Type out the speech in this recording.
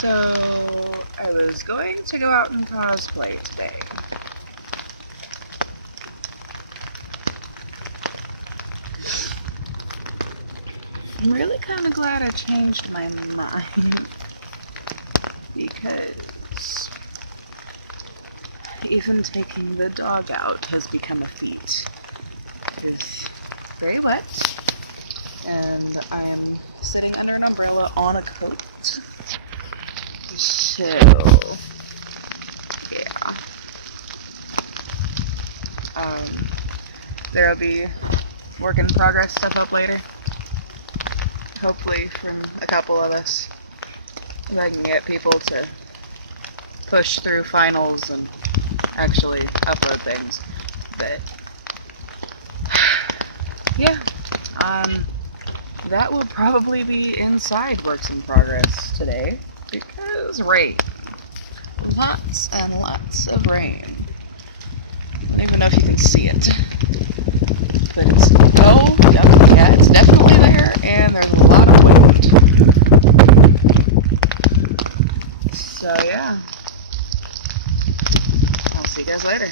So, I was going to go out and cosplay today. I'm really kind of glad I changed my mind, because even taking the dog out has become a feat. It's very wet, and I am sitting under an umbrella on a coat. So, yeah. There'll be work in progress stuff up later. Hopefully from a couple of us. If I can get people to push through finals and actually upload things. But, yeah. That will probably be inside works in progress today. Because rain. Lots and lots of rain. I don't even know if you can see it. But it's, oh, yeah, it's definitely there, and there's a lot of wind. So, yeah. I'll see you guys later.